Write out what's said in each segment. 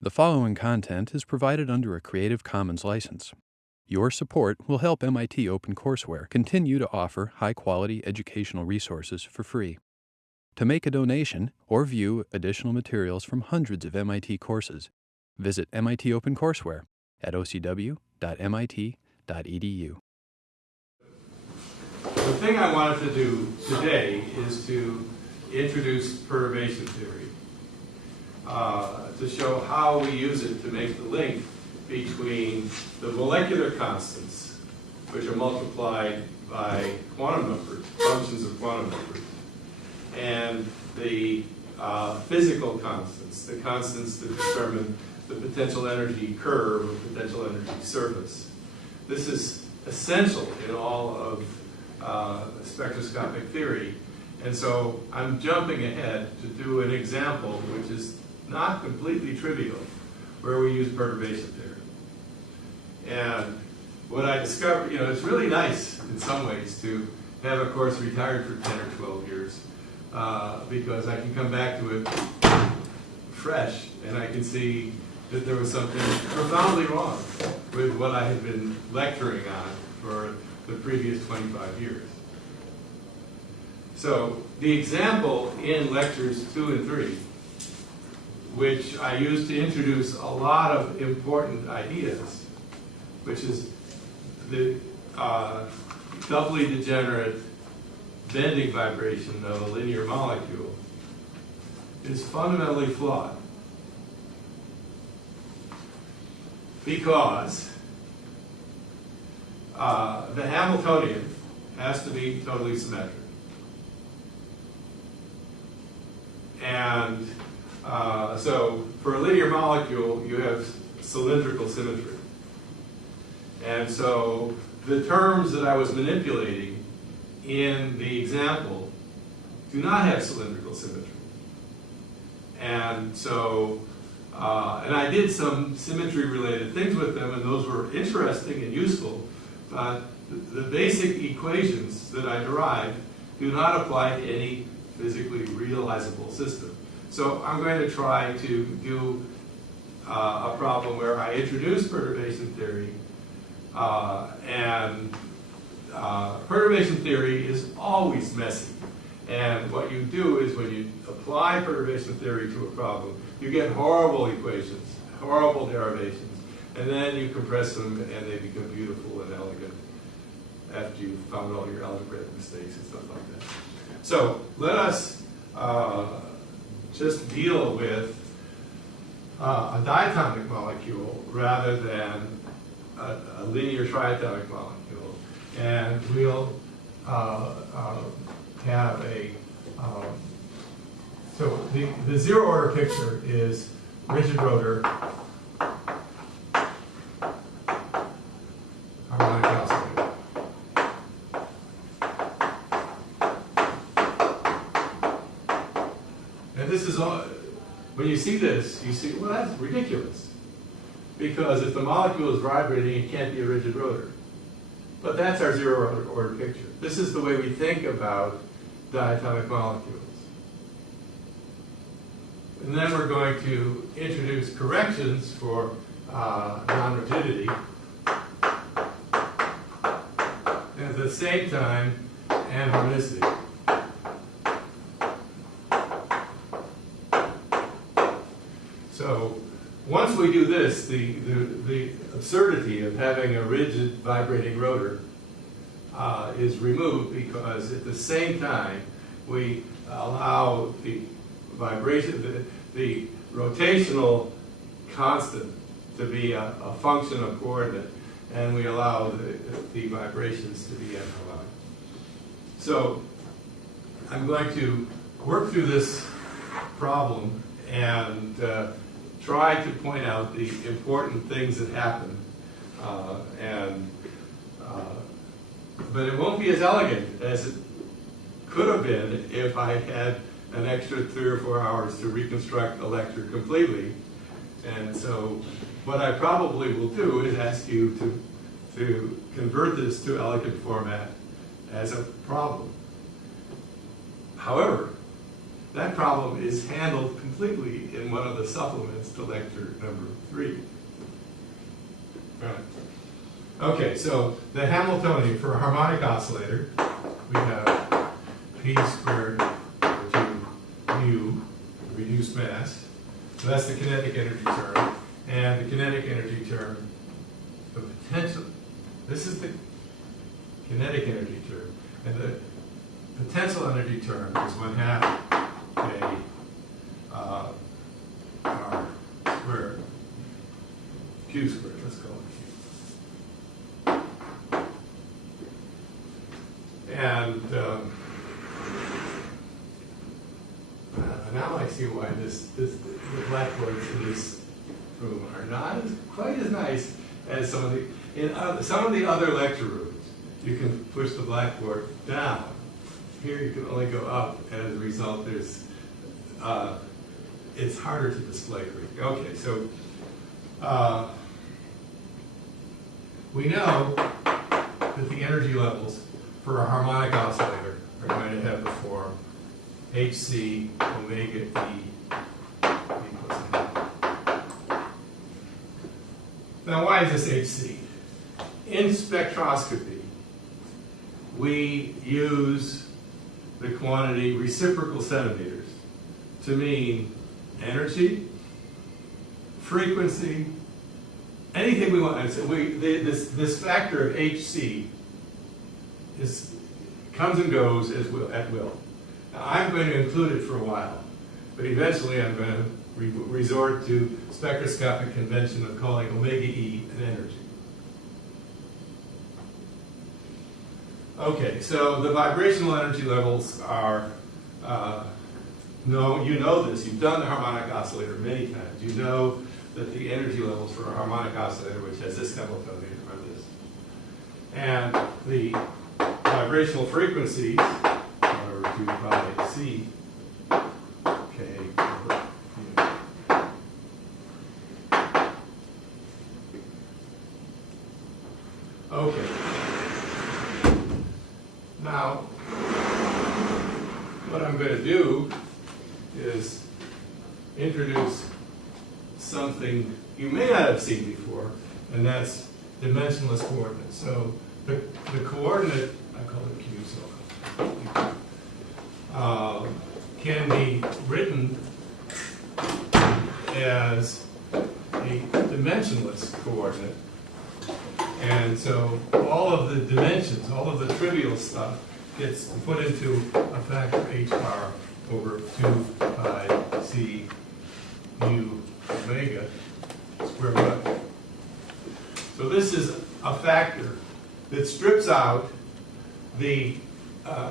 The following content is provided under a Creative Commons license. Your support will help MIT OpenCourseware continue to offer high-quality educational resources for free. To make a donation or view additional materials from hundreds of MIT courses, visit MIT OpenCourseware at ocw.mit.edu. The thing I wanted to do today is to introduce perturbation theory, to show how we use it to make the link between the molecular constants, which are multiplied by quantum numbers, functions of quantum numbers, and the physical constants, the constants that determine the potential energy curve or potential energy surface. This is essential in all of spectroscopic theory, and so I'm jumping ahead to do an example which is not completely trivial, where we use perturbation theory. And what I discovered, it's really nice in some ways to have a course retired for 10 or 12 years, because I can come back to it fresh, and I can see that there was something profoundly wrong with what I had been lecturing on for the previous 25 years. So the example in lectures 2 and 3, which I used to introduce a lot of important ideas, which is the doubly degenerate bending vibration of a linear molecule, is fundamentally flawed. Because the Hamiltonian has to be totally symmetric. And so for a linear molecule, you have cylindrical symmetry. And so the terms that I was manipulating in the example do not have cylindrical symmetry. And so, and I did some symmetry-related things with them, and those were interesting and useful, but the basic equations that I derived do not apply to any physically realizable system. So I'm going to try to do a problem where I introduce perturbation theory, and perturbation theory is always messy. And what you do is when you apply perturbation theory to a problem, you get horrible equations, horrible derivations, and then you compress them and they become beautiful and elegant after you've found all your algebraic mistakes and stuff like that. So let us just deal with a diatomic molecule rather than a linear triatomic molecule. And we'll have a, so the zero order picture is rigid rotor, harmonic oscillator. And this is all, when you see this, you see, well, that's ridiculous. Because if the molecule is vibrating, it can't be a rigid rotor. But that's our zero order picture. This is the way we think about diatomic molecules. And then we're going to introduce corrections for non-rigidity. And at the same time, anharmonicity. So once we do this, the absurdity of having a rigid vibrating rotor is removed, because at the same time we allow the vibration, the rotational constant to be a function of coordinate, and we allow the vibrations to be anharmonic. So I'm going to work through this problem and try to point out the important things that happen, but it won't be as elegant as it could have been if I had an extra 3 or 4 hours to reconstruct a lecture completely. And so what I probably will do is ask you to convert this to elegant format as a problem. However, That problem is handled completely in one of the supplements to lecture number 3. Right. Okay, so the Hamiltonian for a harmonic oscillator, we have p squared over 2 mu, reduced mass. So that's the kinetic energy term. And the kinetic energy term, the potential, this is the kinetic energy term. And the potential energy term is 1/2 k r squared, q squared, let's call it q. And now I see why the blackboards in this room are not quite as nice as some of the other lecture rooms. You can push the blackboard down. Here you can only go up, and as a result, there's it's harder to display. Okay, so we know that the energy levels for a harmonic oscillator are going to have the form Hc omega E equals n. Now, why is this Hc? In spectroscopy, we use the quantity reciprocal centimeters to mean energy, frequency, anything we want. So this factor of Hc comes and goes at will. Now, I'm going to include it for a while, but eventually I'm going to resort to spectroscopic convention of calling omega E an energy. Okay, so the vibrational energy levels are, you know this, you've done the harmonic oscillator many times. You know that the energy levels for a harmonic oscillator, which has this Hamiltonian, are this. And the vibrational frequencies are 2 pi c k over mu. Okay. Now, what I'm going to do is introduce something you may not have seen before, and that's dimensionless coordinate. So the coordinate, I call it q, so can be written as a dimensionless coordinate. And so all of the dimensions, all of the trivial stuff gets put into a factor h bar over 2 pi c mu omega square root. So this is a factor that strips out the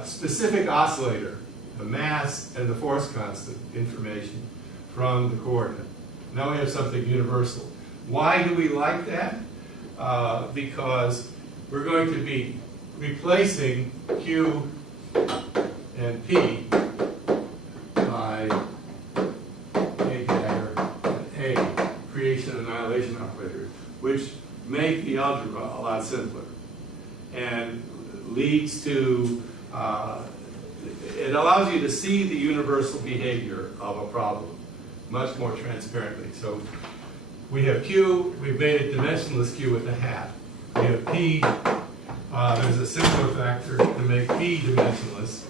specific oscillator, the mass and the force constant information from the coordinate. Now we have something universal. Why do we like that? Because we're going to be replacing Q and P by A dagger and A, creation and annihilation operators, which make the algebra a lot simpler and leads to, it allows you to see the universal behavior of a problem much more transparently. So we have Q, we've made it dimensionless Q with a hat. We have P, there's a similar factor to make P dimensionless.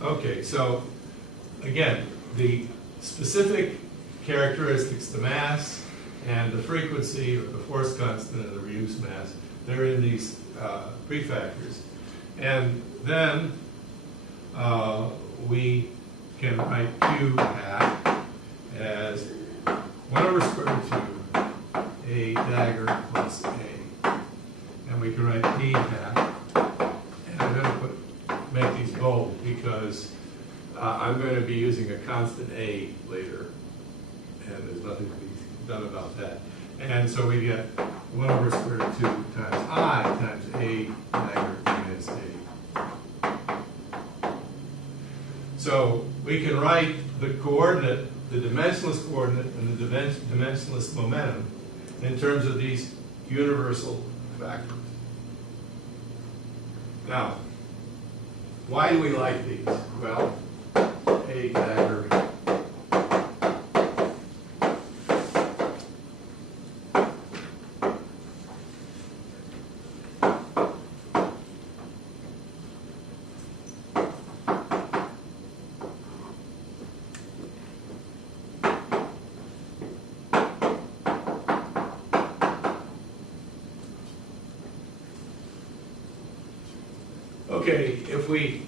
Okay, so again, the specific characteristics, the mass and the frequency or the force constant and the reduced mass, they're in these prefactors. And then we can write Q hat as 1 over square root of 2 A dagger plus A. And we can write P hat. And I'm going to make these bold because I'm going to be using a constant A later. And there's nothing to be done about that. And so we get 1 over square root of 2 times I times A dagger minus A. So we can write the coordinate, the dimensionless coordinate, and the dimensionless momentum in terms of these universal factors. Now, why do we like these? Well, A dagger. Okay, if we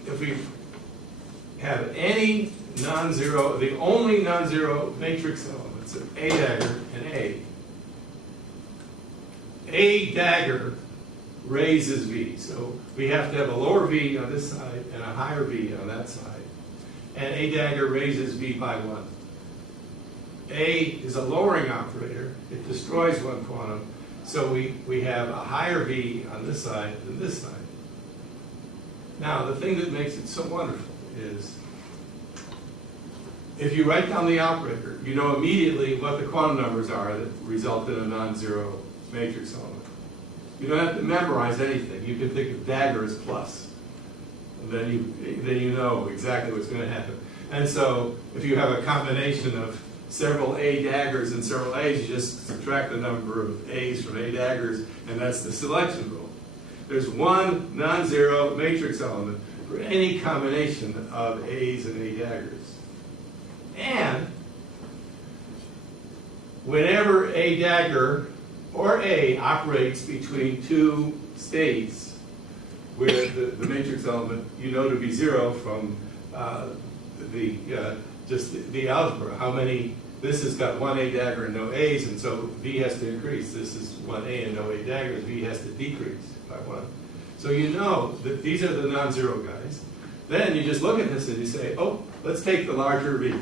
have any non-zero, the only non-zero matrix elements of A dagger and A dagger raises V. So we have to have a lower V on this side and a higher V on that side. And A dagger raises V by 1. A is a lowering operator. It destroys one quantum. So we have a higher V on this side than this side. Now, the thing that makes it so wonderful is if you write down the operator, you know immediately what the quantum numbers are that result in a non-zero matrix element. You don't have to memorize anything. You can think of dagger as plus. And then you know exactly what's going to happen. And so if you have a combination of several A daggers and several A's, you just subtract the number of A's from A daggers, and that's the selection rule. There's one non-zero matrix element for any combination of A's and A daggers. And whenever A dagger or A operates between two states where the matrix element you know to be zero from just the algebra, how many, this has got one A dagger and no A's, and so V has to increase. This is one A and no A daggers, V has to decrease by 1. So you know that these are the non-zero guys. Then you just look at this and you say, oh, let's take the larger V,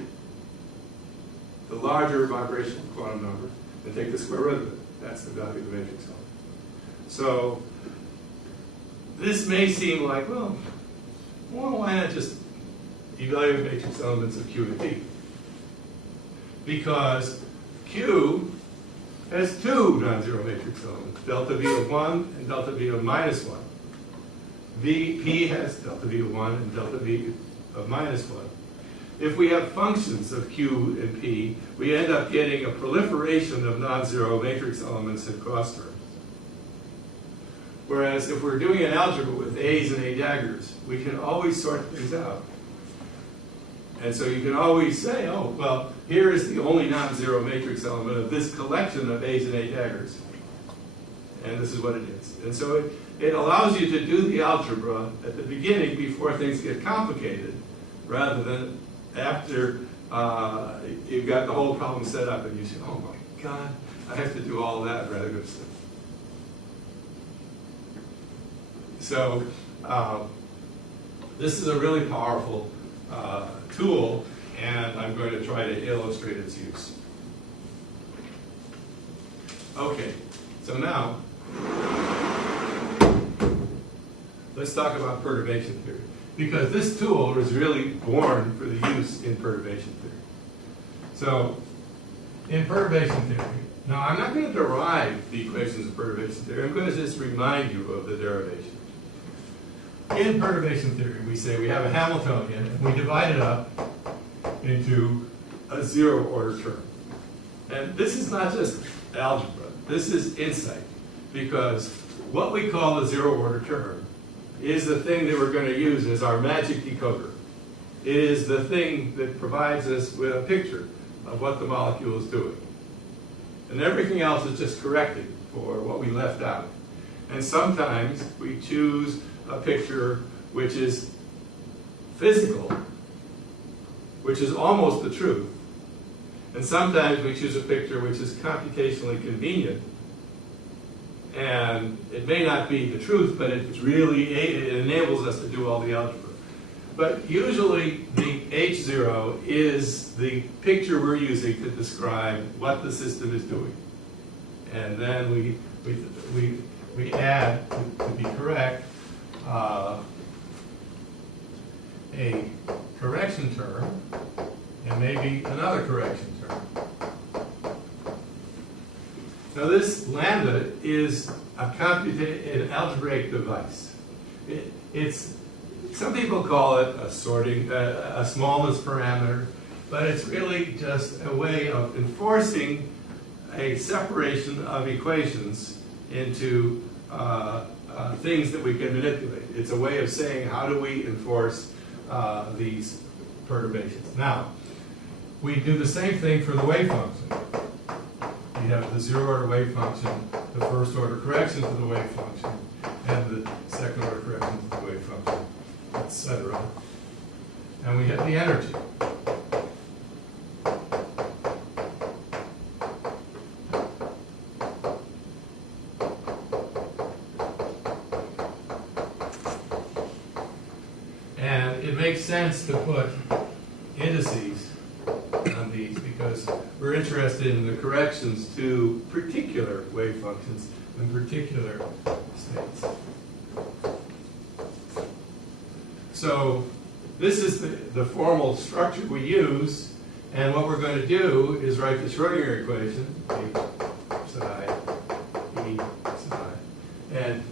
the larger vibrational quantum number, and take the square root of it. That's the value of the matrix element. So this may seem like, well, why not just evaluate matrix elements of Q and P? Because Q has two non-zero matrix elements, delta V of 1 and delta V of minus 1. P has delta V of 1 and delta V of minus 1. If we have functions of Q and P, we end up getting a proliferation of non-zero matrix elements and cross terms. Whereas if we're doing an algebra with A's and A daggers, we can always sort things out. And so you can always say, oh, well, here is the only non-zero matrix element of this collection of A's and A daggers. And this is what it is. And so it allows you to do the algebra at the beginning before things get complicated, rather than after you've got the whole problem set up and you say, oh my God, I have to do all that rather than stuff. So this is a really powerful tool, and I'm going to try to illustrate its use. Okay, so now let's talk about perturbation theory, because this tool is really born for the use in perturbation theory. So in perturbation theory, now I'm not going to derive the equations of perturbation theory, I'm going to just remind you of the derivation. In perturbation theory, we say we have a Hamiltonian, and we divide it up into a zero-order term. And this is not just algebra. This is insight. Because what we call a zero-order term is the thing that we're going to use as our magic decoder. It is the thing that provides us with a picture of what the molecule is doing. And everything else is just correcting for what we left out. And sometimes we choose a picture which is physical, which is almost the truth. And sometimes we choose a picture which is computationally convenient. And it may not be the truth, but it enables us to do all the algebra. But usually the H0 is the picture we're using to describe what the system is doing. And then we add, to be correct, a correction term, and maybe another correction term. Now this lambda is an algebraic device. Some people call it a smallness parameter, but it's really just a way of enforcing a separation of equations into things that we can manipulate. It's a way of saying, how do we enforce these perturbations? Now, we do the same thing for the wave function. We have the zero-order wave function, the first-order correction to the wave function, and the second-order correction to the wave function, etc. And we have the energy. And it makes sense to put indices on these because we're interested in the corrections to particular wave functions and particular states. So this is the formal structure we use, and what we're going to do is write the Schrodinger equation, H psi E psi, and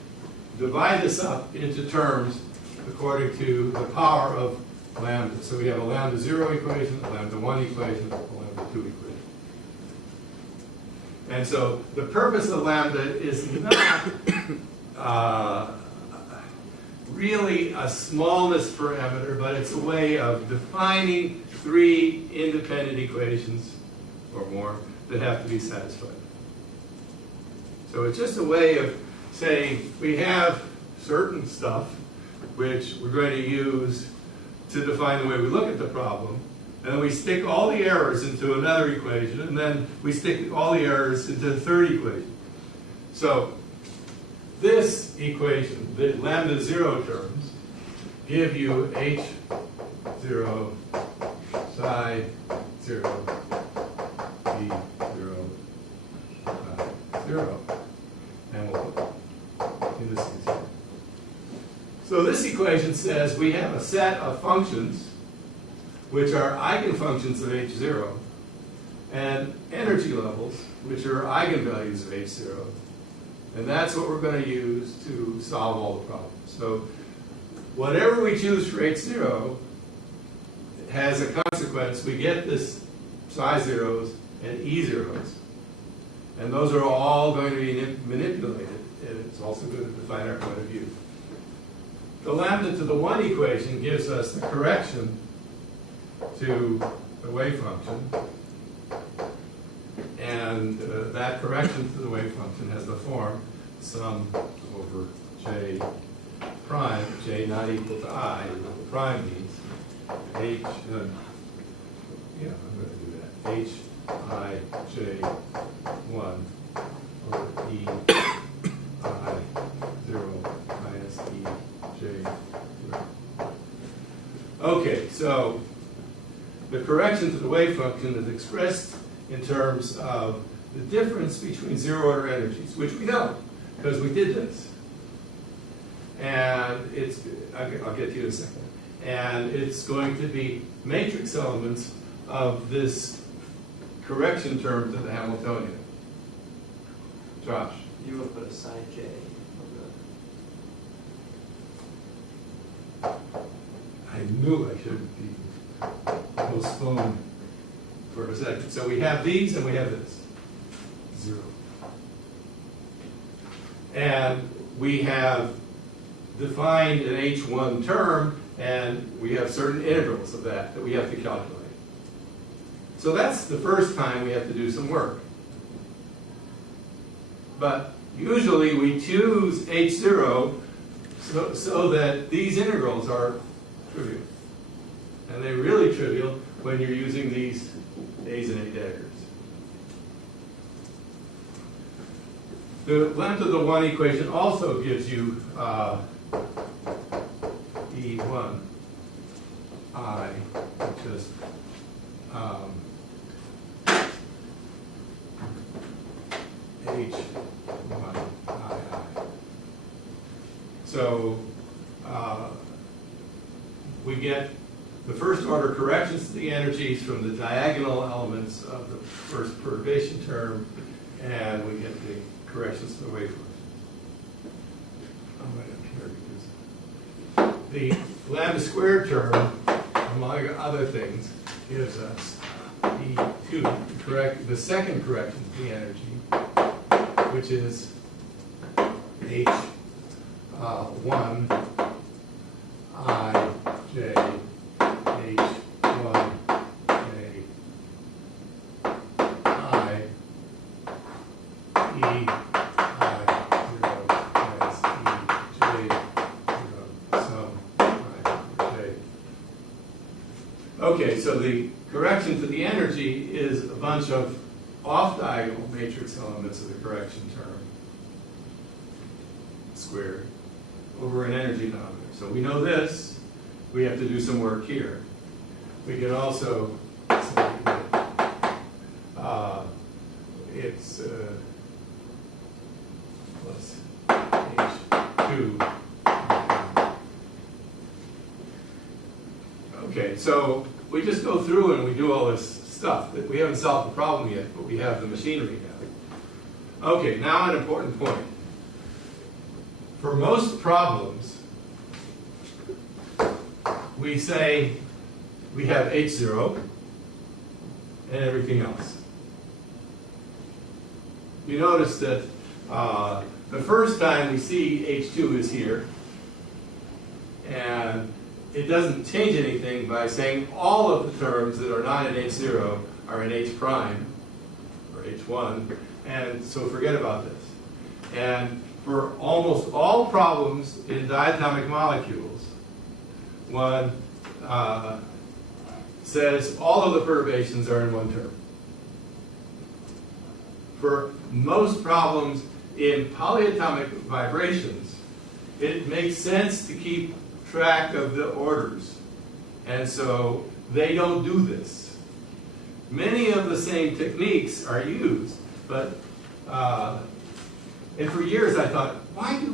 divide this up into terms according to the power of lambda. So we have a lambda 0 equation, a lambda 1 equation, a lambda 2 equation. And so the purpose of lambda is not really a smallness parameter, but it's a way of defining three independent equations or more that have to be satisfied. So it's just a way of saying we have certain stuff which we're going to use to define the way we look at the problem, and then we stick all the errors into another equation, and then we stick all the errors into the third equation. So this equation, the lambda 0 terms, give you H0 psi 0 E0 psi 0. And we'll put indices here. So this equation says we have a set of functions which are eigenfunctions of H0 and energy levels which are eigenvalues of H0. And that's what we're going to use to solve all the problems. So whatever we choose for H0 has a consequence. We get this psi zeros and E zeros. And those are all going to be manipulated. And it's also going to define our point of view. The lambda to the 1 equation gives us the correction to the wave function. And that correction to the wave function has the form sum over j prime, j not equal to I, is what the prime means. H, yeah, I'm going to do that. H I j 1 over E I 0 minus E j 0. Okay, so the correction to the wave function is expressed in terms of the difference between zero-order energies, which we know, because we did this. And it's, I'll get to you in a second. And it's going to be matrix elements of this correction term to the Hamiltonian. Josh? You will put a psi j on I knew I should be postponed for a second. So we have these and we have this. 0. And we have defined an H1 term, and we have certain integrals of that we have to calculate. So that's the first time we have to do some work. But usually we choose H0 so that these integrals are trivial. And they're really trivial when you're using these A's and A daggers. The lambda to the 1 equation also gives you E1 I, which is H1 II. So we get the first order corrections to the energies from the diagonal elements of the first perturbation term, and we get the corrections to the waveforms. I'm right up here because the lambda squared term, among other things, gives us the second correction to the energy, which is H1 I J H1 J I E I 0 S E J 0 sum I over J. Okay, so the correction to the energy is a bunch of off-diagonal matrix elements of the correction term squared over an energy denominator. So we know this. We have to do some work here. We can also say that it's plus H2. Okay, so we just go through and we do all this stuff. We haven't solved the problem yet, but we have the machinery now. Okay, now an important point. For most problems, we say we have H0 and everything else. You notice that the first time we see H2 is here, and it doesn't change anything by saying all of the terms that are not in H0 are in H prime, or H1, and so forget about this. And for almost all problems in diatomic molecules, one says all of the perturbations are in one term. For most problems in polyatomic vibrations, it makes sense to keep track of the orders. And so they don't do this. Many of the same techniques are used, but and for years I thought, why do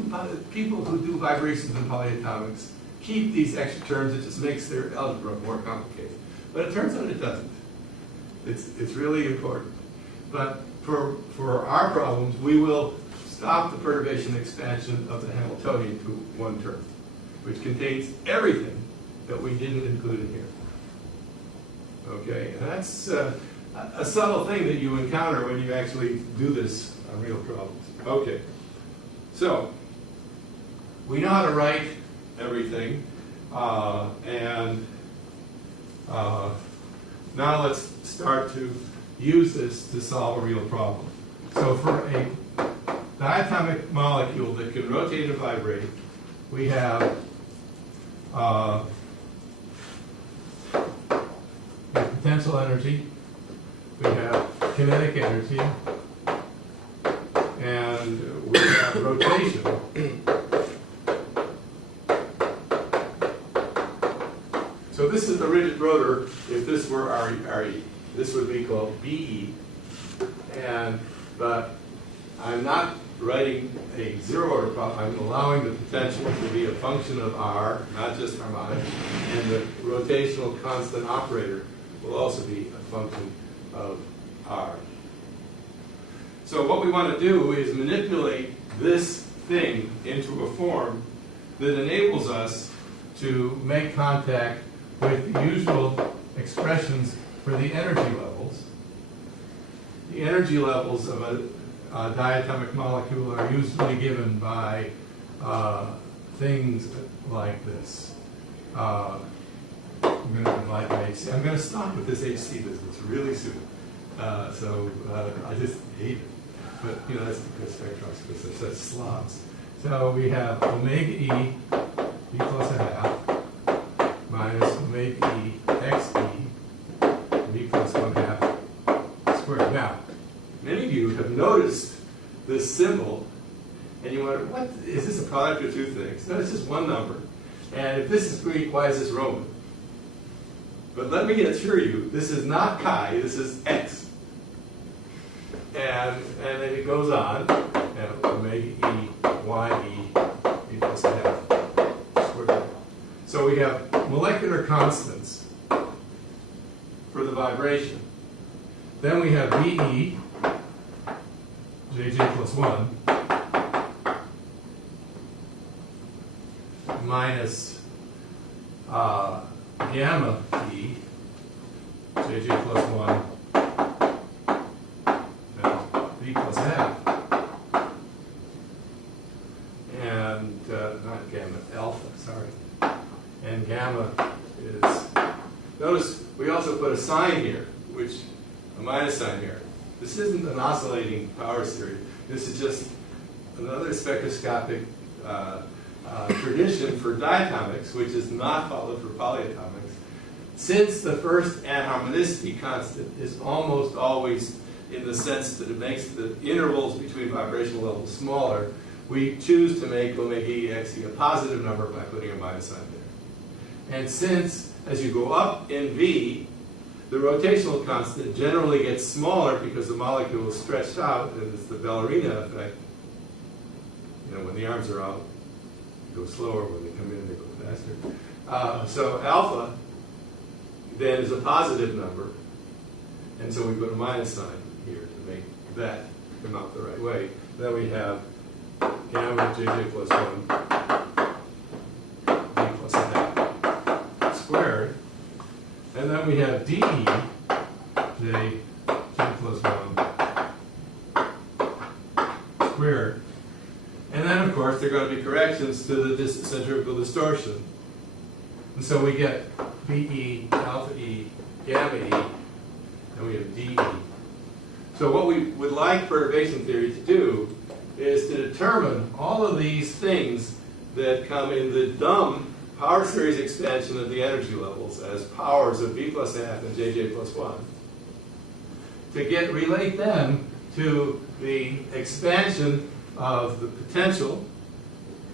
people who do vibrations in polyatomics keep these extra terms? It just makes their algebra more complicated. But it turns out it doesn't. It's really important. But for our problems, we will stop the perturbation expansion of the Hamiltonian to one term, which contains everything that we didn't include in here. Okay, and that's a subtle thing that you encounter when you actually do this on real problems. Okay, so we know how to write everything, and now let's start to use this to solve a real problem. So for a diatomic molecule that can rotate and vibrate, we have potential energy, we have kinetic energy, and we have rotation. So this is the rigid rotor. If this were RE, this would be called BE. But I'm not writing a zero-order problem. I'm allowing the potential to be a function of R, not just harmonic, and the rotational constant operator will also be a function of R. So what we want to do is manipulate this thing into a form that enables us to make contact with the usual expressions for the energy levels. The energy levels of a diatomic molecule are usually given by things like this. I'm going to divide by HC. I'm going to stop with this HC business really soon. I just hate it. But, you know, that's because spectroscopists are such slobs. So we have omega E, E plus a half, minus omega E, XE, E plus 1/2 squared. Now, many of you have noticed this symbol, and you wonder, what, is this a product of two things? No, it's just one number. And if this is Greek, why is this Roman? But let me assure you, this is not chi, this is x. And then it goes on, and omega E, y E, E plus a half squared. So we have molecular constants for the vibration. Then we have VE, jj plus 1 minus gamma e jj plus 1 v plus half, and not gamma, alpha, sorry. And gamma is, notice we also put a sign here, which, a minus sign here. This isn't an oscillating power series. This is just another spectroscopic tradition for diatomics, which is not followed for polyatomics. Since the first anharmonicity constant is almost always in the sense that it makes the intervals between vibrational levels smaller, we choose to make omega e x e a positive number by putting a minus sign there. And since, as you go up in V, the rotational constant generally gets smaller because the molecule is stretched out, and it's the ballerina effect. You know, when the arms are out, they go slower. When they come in, they go faster. So alpha then is a positive number, and so we put a minus sign here to make that come out the right way. Then we have gamma jj plus 1 v plus a half squared, and then we have d j plus 1 squared. And then, of course, there are going to be corrections to the centrifugal distortion. And so we get VE, alpha E, gamma E, and we have DE. So what we would like perturbation theory to do is to determine all of these things that come in the dumb power series expansion of the energy levels as powers of V plus half and JJ plus 1, to relate them to the expansion of the potential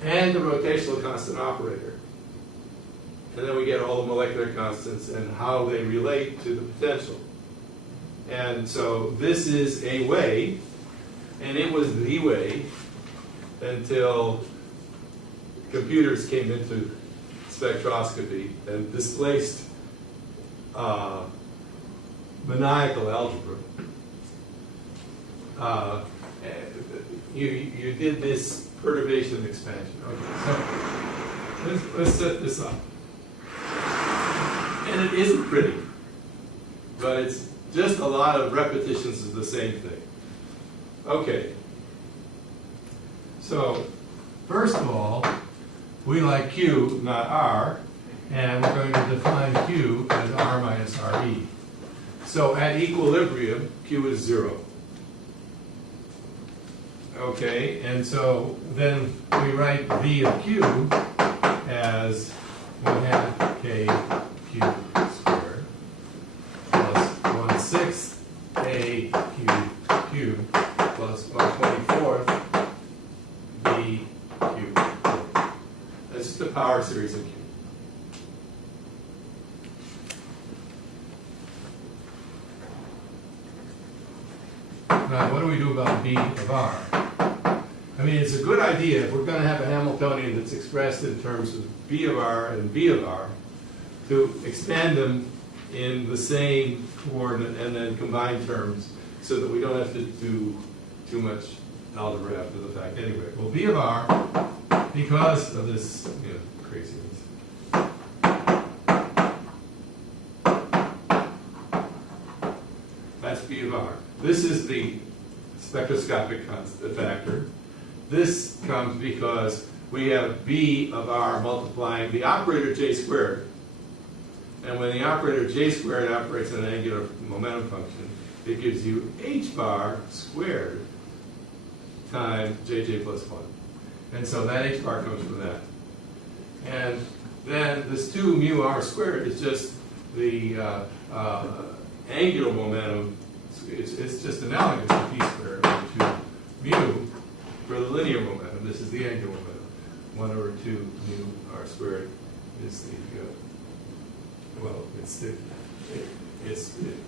and the rotational constant operator. And then we get all the molecular constants and how they relate to the potential. And so this is a way, and it was the way until computers came into spectroscopy and displaced maniacal algebra. You did this perturbation expansion. Okay, so let's set this up. And it isn't pretty, but it's just a lot of repetitions of the same thing. Okay. So, first of all, we like Q, not R, and we're going to define Q as R minus RE. So at equilibrium, Q is 0. Okay, and so then we write V of Q as 1/2 K Q squared plus 1/6 A Q cubed plus 1/24 B cubed. That's just the power series of Q. Now, what do we do about B of R? I mean, it's a good idea if we're going to have a Hamiltonian that's expressed in terms of B of R and B of R to expand them in the same coordinate and then combine terms so that we don't have to do too much algebra after the fact. Anyway, well, B of R, because of this craziness, that's B of R. This is the spectroscopic constant factor. This comes because we have B of R multiplying the operator J squared. And when the operator J squared operates an angular momentum function, it gives you H bar squared times JJ plus 1. And so that H bar comes from that. And then this 2 mu R squared is just the angular momentum. It's just analogous to P squared over 2 mu for the linear momentum. This is the angular momentum. 1 over 2 mu R squared is the,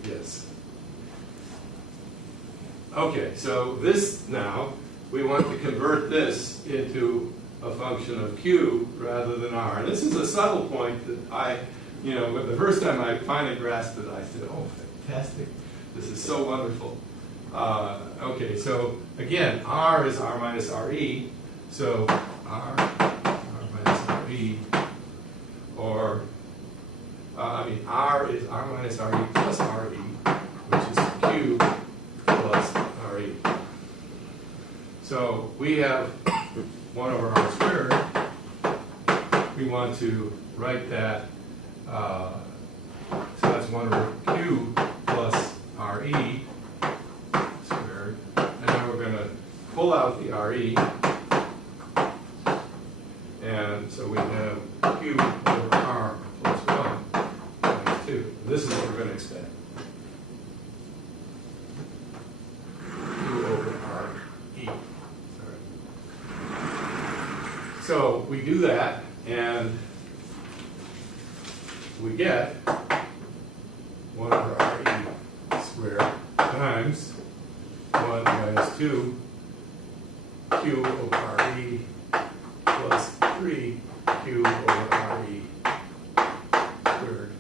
yes. Okay, so this now, we want to convert this into a function of Q rather than R. And this is a subtle point that the first time I finally grasped it, I said, oh, fantastic. This is so wonderful. Okay, so again, R is R minus RE, so R minus RE, or, R is R minus RE plus RE, which is Q plus RE. So we have 1 over R squared. We want to write that, so that's 1 over Q plus RE squared. And now we're going to pull out the RE. And so we have Q over R plus 1 minus 2. This is what we're going to expect. Q over RE. So we do that, and we get 1 over RE squared times 1 minus 2 Q over RE plus 3 Q over RE squared.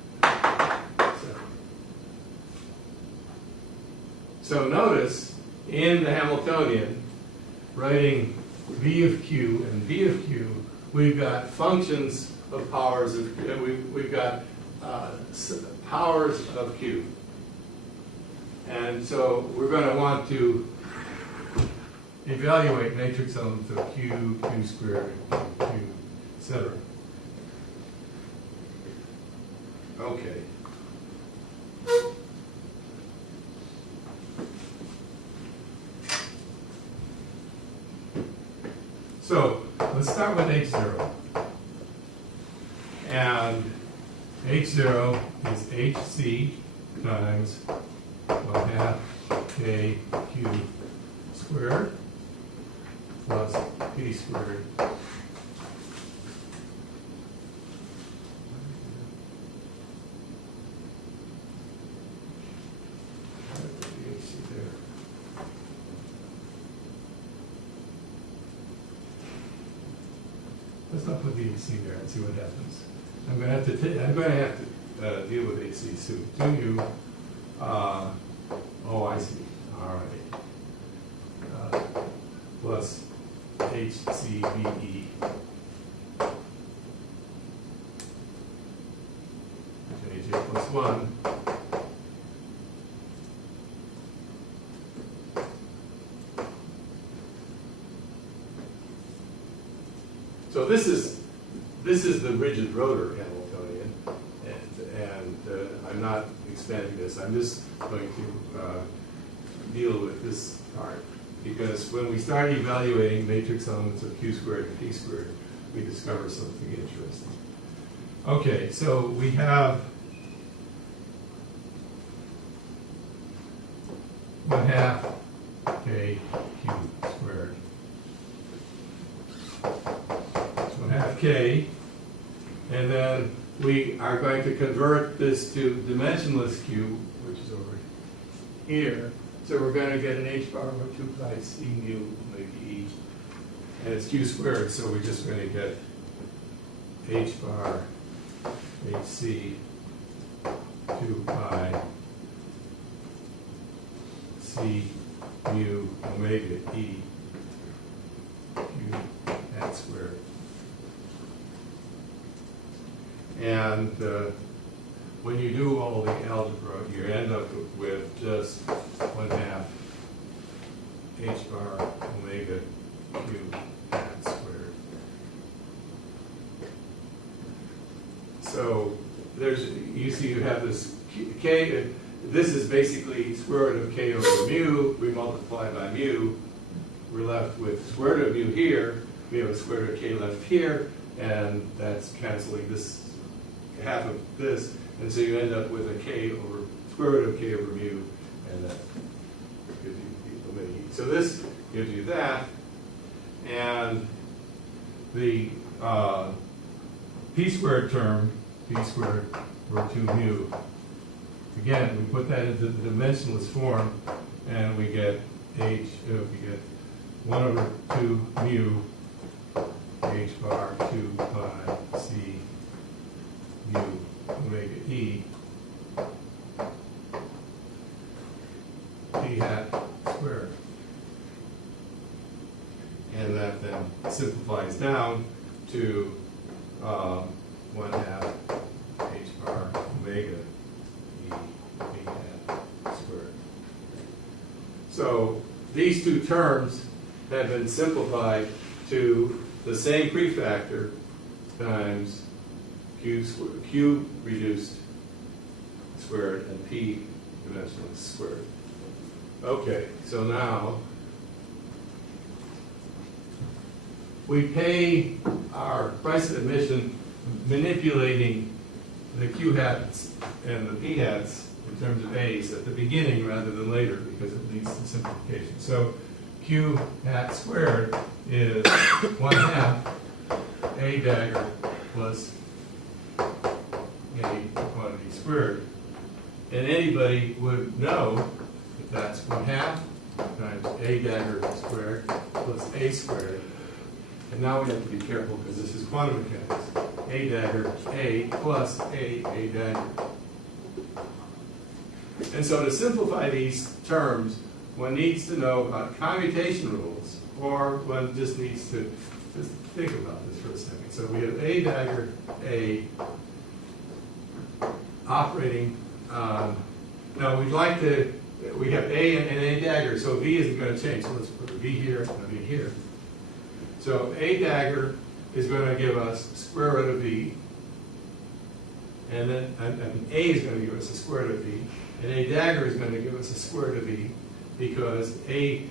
So notice in the Hamiltonian, writing V of Q and V of Q, we've got functions of powers of Q. We've got powers of Q. And so we're going to want to evaluate matrix elements of Q, Q squared, Q, etc. Okay. So let's start with H0. And H0 is HC times 1/2 KQ squared plus P squared. Let's not put the AC there and see what happens. I'm going to have to deal with AC soon. 2U. Oh, I see. All right. Plus HCVE. JJ plus 1. So this is the rigid rotor Hamiltonian, and I'm not expanding this. I'm just going to deal with this part, because when we start evaluating matrix elements of Q squared and P squared, we discover something interesting. Okay, so we have 1/2 KQ squared. K, and then we are going to convert this to dimensionless Q, which is over here. So we're going to get an H bar over 2 pi C mu omega E, and it's Q squared, so we're just going to get H bar HC 2 pi C mu omega E Q hat squared. And when you do all the algebra, you end up with just 1/2 H bar omega Q hat squared. So you see you have this K, this is basically square root of K over mu. We multiply by mu. We're left with square root of mu here. We have a square root of K left here, and that's canceling this half of this, and so you end up with a K over square root of K over mu, and that gives you the omega E. So this gives you that, and the P squared term, P squared over 2 mu. Again, we put that into the dimensionless form, and we get we get 1 over 2 mu H bar 2 pi C mu omega E P hat simplifies down to 1/2 h bar omega e b hat squared. So these two terms have been simplified to the same prefactor times q reduced squared and p dimensionless squared. Okay, so now we pay our price of admission manipulating the q hats and the p hats in terms of a's at the beginning rather than later because it leads to simplification. So q hat squared is 1/2 a dagger plus a quantity squared. And anybody would know that that's 1/2 times a dagger squared plus a squared. And now we have to be careful because this is quantum mechanics. A dagger, a plus a dagger. And so to simplify these terms, one needs to know about commutation rules, or one just needs to just think about this for a second. So we have a dagger, a operating on, now we'd like to, we have a and a dagger, so v isn't going to change. So let's put a v here and a v here. So a dagger is going to give us square root of v, and then a is going to give us a square root of v, and a dagger is going to give us a square root of v, because a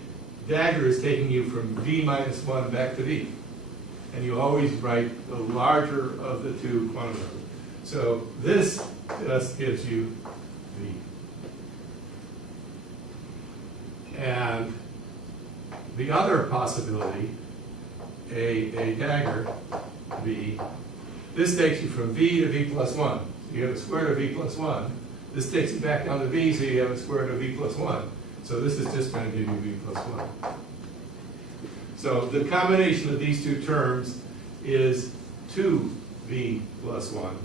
dagger is taking you from v minus 1 back to v. And you always write the larger of the two quantum numbers. So this just gives you v. And the other possibility, a dagger, v, this takes you from v to v plus 1. You have a square root of v plus 1. This takes you back down to v, so you have a square root of v plus 1. So this is just going to give you v plus 1. So the combination of these two terms is 2v plus 1,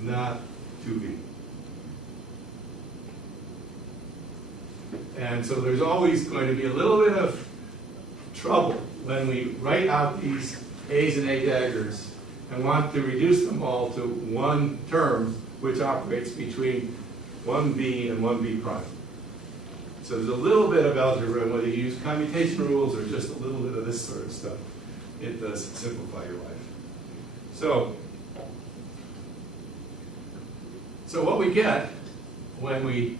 not 2v. And so there's always going to be a little bit of trouble when we write out these a's and a daggers and want to reduce them all to one term which operates between 1v and 1v prime. So there's a little bit of algebra, and whether you use commutation rules or just a little bit of this sort of stuff, it does simplify your life. So what we get when we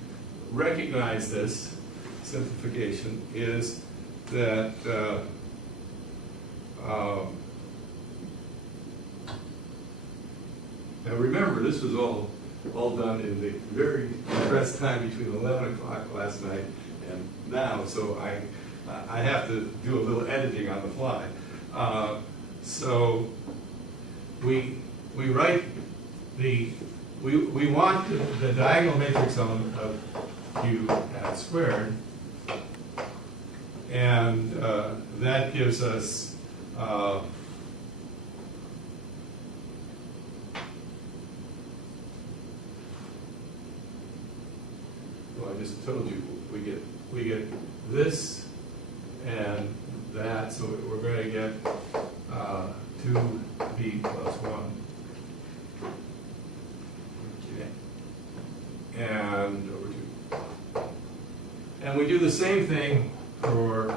recognize this simplification is that now remember, this was all done in the very compressed time between 11 o'clock last night and now, so I have to do a little editing on the fly. So we write we want the diagonal matrix element of q hat squared, and that gives us well, I just told you we get this and that, so we're going to get 2v plus 1. Okay. And over 2. And we do the same thing for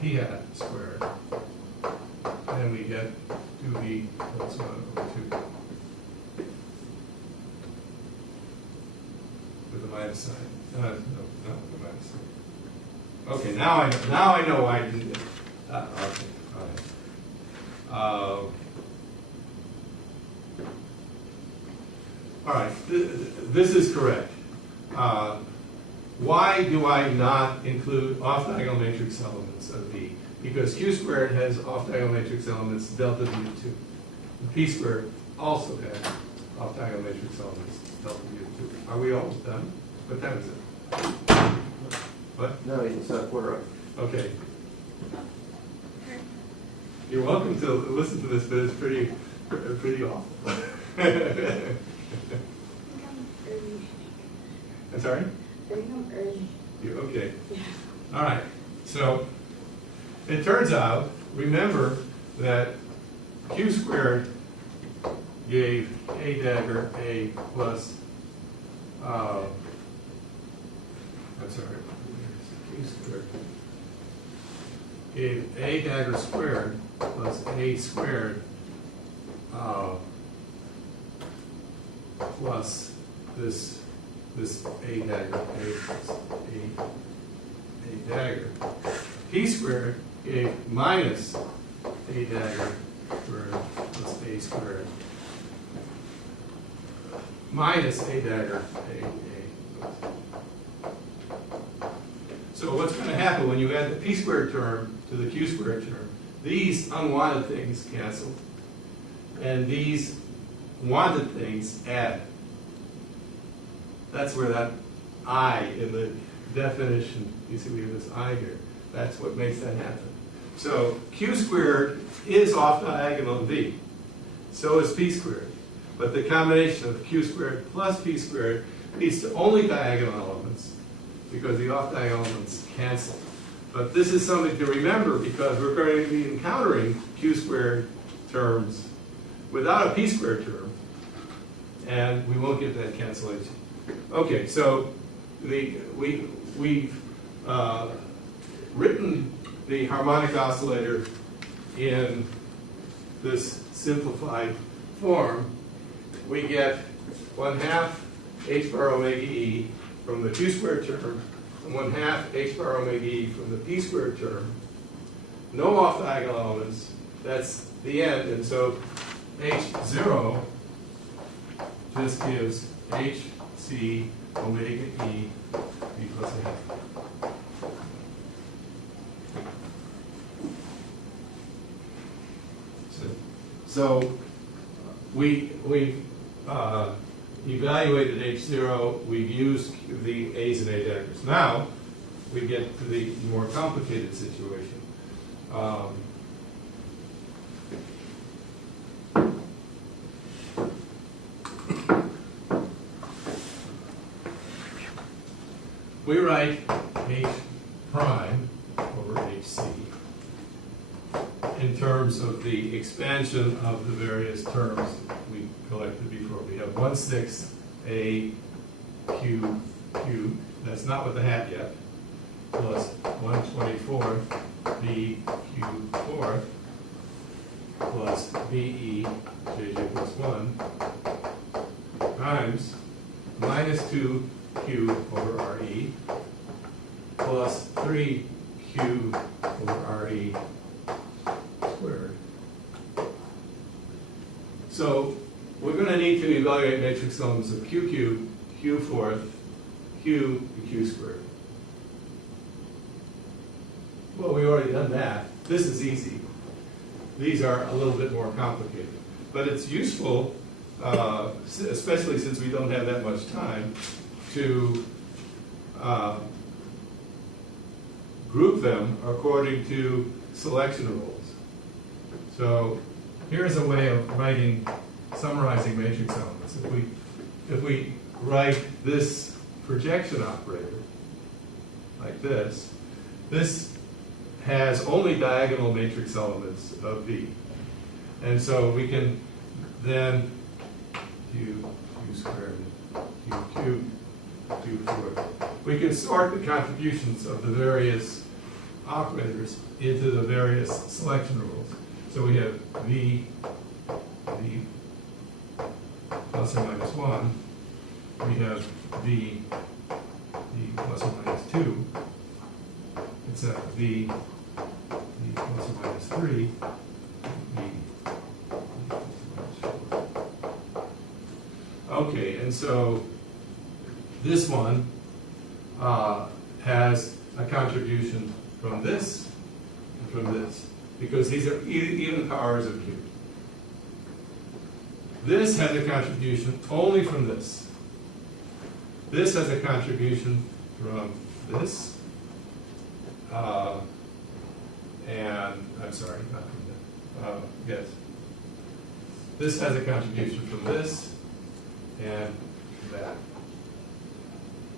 p hat squared. And we get 2v plus 1 over 2. With a minus sign. No, the minus sign. Okay, now I know why I did it. Okay, all right. All right, this is correct. Why do I not include off-diagonal matrix elements of V? Because Q squared has off-diagonal matrix elements delta V of 2. And P squared also has off-diagonal matrix elements delta V of 2. Are we almost done? What time is it? What? No, it's not a quarter up. Okay. You're welcome to listen to this, but it's pretty awful. I'm sorry? Early. Okay. Yeah. All right. So it turns out, remember that q squared gave a dagger a plus, I'm sorry, q squared gave a dagger squared plus a squared plus this a dagger, a dagger. P squared gave minus a dagger squared plus a squared minus a dagger a. So what's going to happen when you add the p squared term to the q squared term? These unwanted things cancel, and these wanted things add. That's where that I in the definition, you see we have this I here, that's what makes that happen. So q squared is off diagonal in V. So is p squared. But the combination of q squared plus p squared leads to only diagonal elements because the off diagonal elements cancel. But this is something to remember because we're going to be encountering q squared terms without a p squared term, and we won't get that cancellation. Okay, so we've written the harmonic oscillator in this simplified form. We get 1/2 h bar omega e from the q squared term, and 1/2 h bar omega e from the p squared term. No off diagonal elements. That's the end. And so h0 just gives hc omega e b plus a half. So we evaluated H0, we've used the A's and A daggers. Now we get to the more complicated situation. We write H prime over HC in terms of the expansion of the various terms we collected before. We have 1/6 A Q cubed, that's not with the hat yet, plus 1/24 B Q fourth, plus BE JJ plus 1, times minus 2Q over RE, plus 3Q over RE squared. So we're going to need to evaluate matrix elements of Q cubed, Q fourth, Q, and Q squared. Well, we've already done that. This is easy. These are a little bit more complicated. But it's useful, especially since we don't have that much time, to group them according to selection rules. So here's a way of summarizing matrix elements. If we write this projection operator like this, this has only diagonal matrix elements of V. And so we can then Q squared, Q cubed, Q fourth. We can sort the contributions of the various operators into the various selection rules. So we have V plus or minus 1. We have V plus or minus 2. It's a V plus or minus 3. V plus or minus 4. Okay, and so this one has a contribution from this and from this, because these are even powers of Q. This has a contribution only from this. This has a contribution from this. And, I'm sorry, not from that. Yes. This has a contribution from this and that.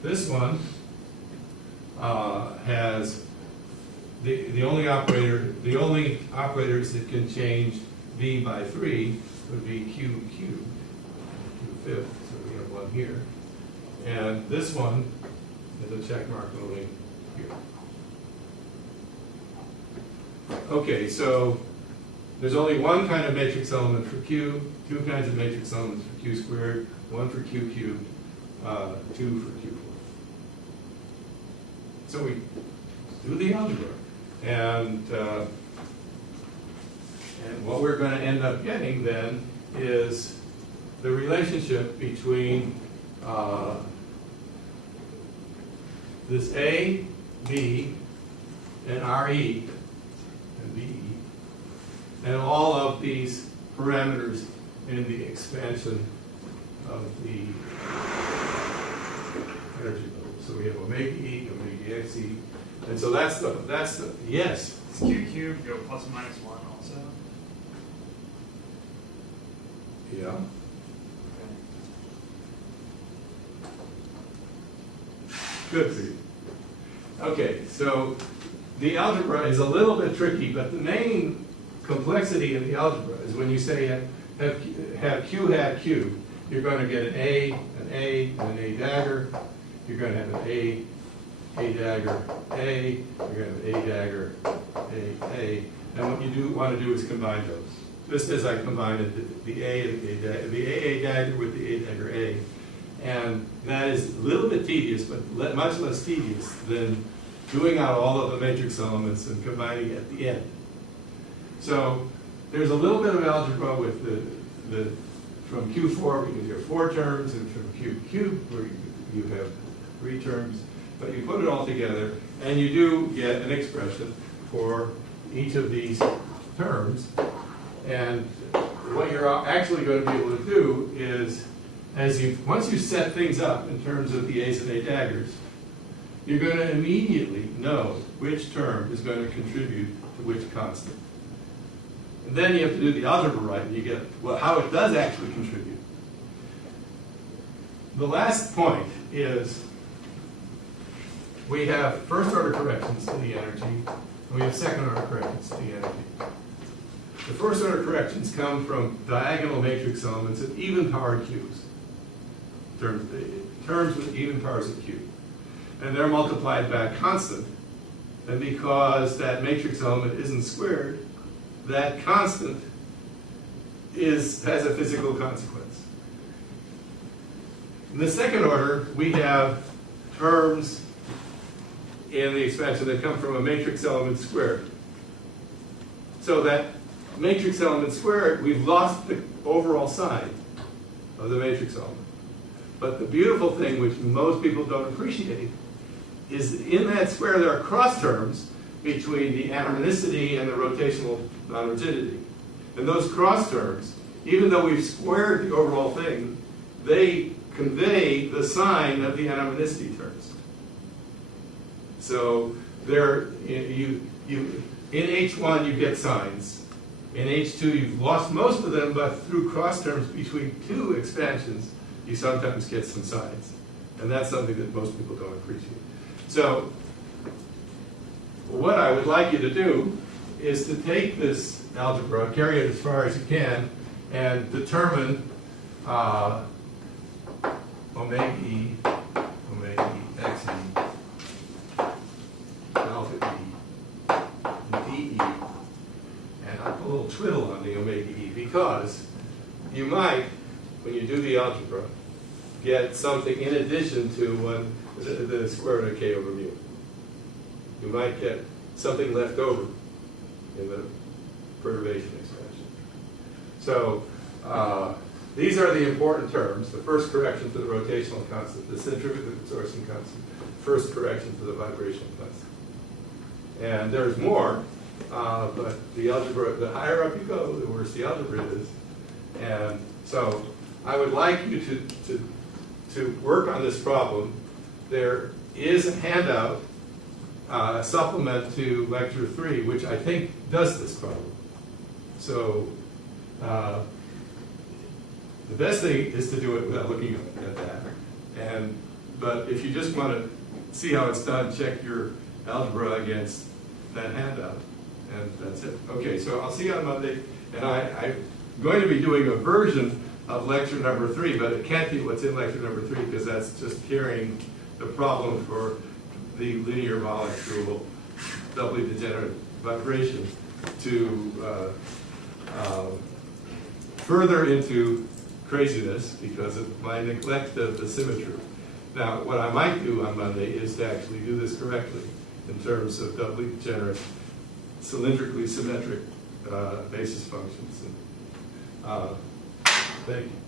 This one has the only operators that can change v by 3 would be q cubed, q fifth, so we have one here. And this one is a check mark only here. Okay, so there's only one kind of matrix element for q, two kinds of matrix elements for q squared, one for q cubed, two for q fourth. So we do the algebra. And what we're going to end up getting then is the relationship between this A, B, and RE, and BE, and all of these parameters in the expansion of the energy level. So we have omega E, omega xe, and so that's the yes. Does q cubed go plus or minus 1 also? Yeah. Good for you. Okay, so the algebra is a little bit tricky, but the main complexity in the algebra is when you say have q hat q, you're going to get an A, and an A dagger. You're going to have an A dagger, A. You're going to have A dagger, A. And what you want to do is combine those. Just as I combined the A and the AA dagger with the A dagger A. And that is a little bit tedious, but much less tedious than doing out all of the matrix elements and combining at the end. So there's a little bit of algebra with the from Q4 because you have 4 terms, and from Q cubed where you have 3 terms. But you put it all together, and you do get an expression for each of these terms. And what you're actually going to be able to do is, once you set things up in terms of the A's and A daggers, you're going to immediately know which term is going to contribute to which constant. And then you have to do the algebra right, and you get how it does actually contribute. The last point is we have first-order corrections to the energy, and we have second-order corrections to the energy. The first-order corrections come from diagonal matrix elements of even-powered cubes, terms with even powers of cube. And they're multiplied by a constant. And because that matrix element isn't squared, that constant has a physical consequence. In the second order, we have terms in the expansion that come from a matrix element squared. So that matrix element squared, we've lost the overall sign of the matrix element. But the beautiful thing, which most people don't appreciate, is in that square there are cross terms between the atomicity and the rotational non-rigidity. And those cross terms, even though we've squared the overall thing, they convey the sign of the atomicity terms. So there, in H1 you get signs. In H2 you've lost most of them, but through cross terms between 2 expansions, you sometimes get some signs. And that's something that most people don't appreciate. So what I would like you to do is to take this algebra, carry it as far as you can, and determine omega E xe, alpha E, dE, and I'll put a little twiddle on the omega E, because you might, when you do the algebra, get something in addition to the square root of k over mu. You might get something left over in the perturbation expansion. So these are the important terms. The first correction to the rotational constant, the centrifugal absorption constant, first correction to the vibrational constant. And there's more, but the algebra, the higher up you go, the worse the algebra is. And so I would like you to work on this problem. There is a handout, a supplement to lecture 3, which I think does this problem. So the best thing is to do it without looking at that. But if you just want to see how it's done, check your algebra against that handout, and that's it. Okay, so I'll see you on Monday, and I'm going to be doing a version of lecture number 3, but it can't be what's in lecture number 3 because that's just carrying the problem for the linear molecule doubly degenerate vibration to further into craziness because of my neglect of the symmetry. Now, what I might do on Monday is to actually do this correctly in terms of doubly degenerate, cylindrically symmetric basis functions. Thank you.